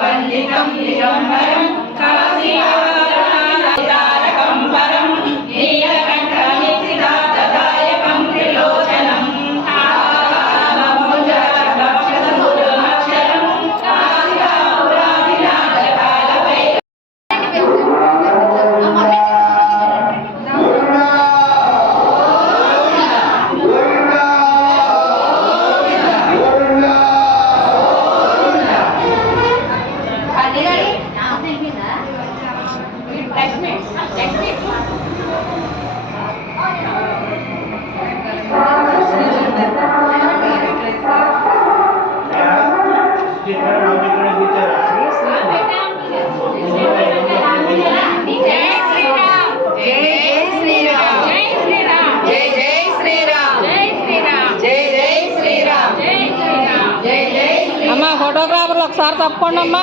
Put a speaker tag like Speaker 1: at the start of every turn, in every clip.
Speaker 1: Bình yên.
Speaker 2: ఒకసారి తప్పకుండా అమ్మా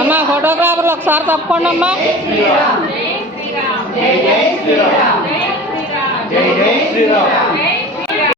Speaker 2: అమ్మా ఫోటోగ్రాఫర్లు ఒకసారి తప్పకుండా అమ్మా.